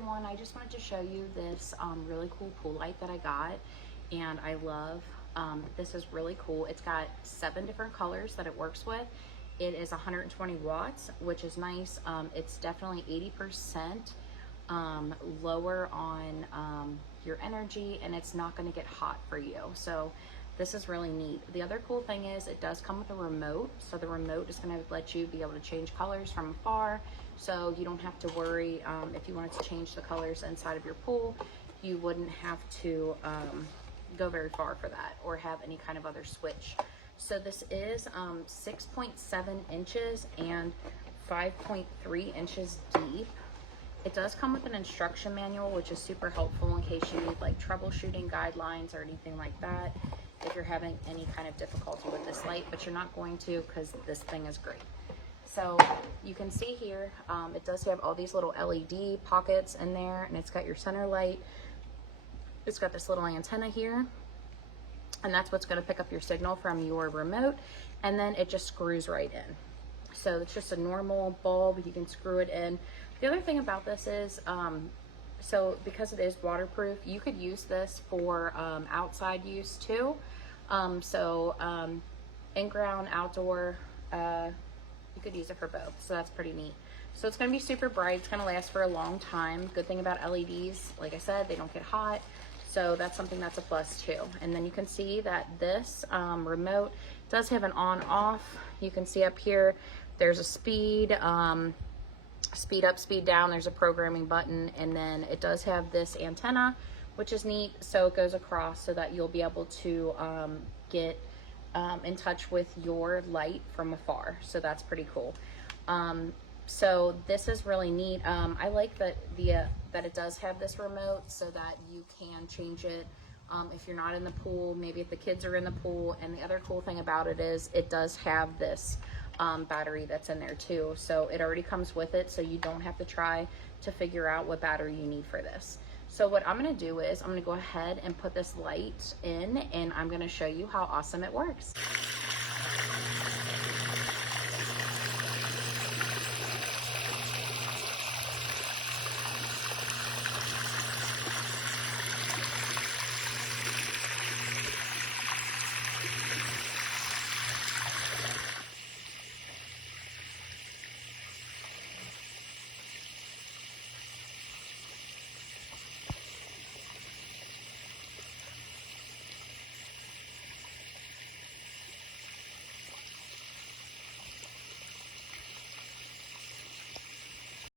everyone, I just wanted to show you this really cool pool light that I got, and I love this is really cool. It's got 7 different colors that it works with. It is 120 watts, which is nice. It's definitely 80% lower on your energy, and it's not going to get hot for you. So this is really neat. The other cool thing is it does come with a remote. So the remote is going to let you be able to change colors from afar. So you don't have to worry if you wanted to change the colors inside of your pool, you wouldn't have to go very far for that or have any kind of other switch. So this is 6.7 inches and 5.3 inches deep. It does come with an instruction manual, which is super helpful in case you need like troubleshooting guidelines or anything like that, if you're having any kind of difficulty with this light, but you're not going to because this thing is great. So you can see here, it does have all these little LED pockets in there, and it's got your center light. It's got this little antenna here, and that's what's going to pick up your signal from your remote, and then it just screws right in. So it's just a normal bulb. You can screw it in. The other thing about this is, so because it is waterproof, you could use this for outside use too. In-ground, outdoor, you could use it for both. So that's pretty neat. So it's going to be super bright. It's going to last for a long time. Good thing about LEDs, like I said, they don't get hot. So that's something that's a plus too. And then you can see that this remote does have an on-off. You can see up here, there's a speed up, speed down. There's a programming button, and then it does have this antenna, which is neat. So it goes across so that you'll be able to get in touch with your light from afar. So that's pretty cool. So this is really neat. I like that that it does have this remote so that you can change it if you're not in the pool, maybe if the kids are in the pool. And the other cool thing about it is it does have this battery that's in there too. So it already comes with it, so you don't have to try to figure out what battery you need for this. So what I'm gonna do is I'm gonna go ahead and put this light in, and I'm gonna show you how awesome it works.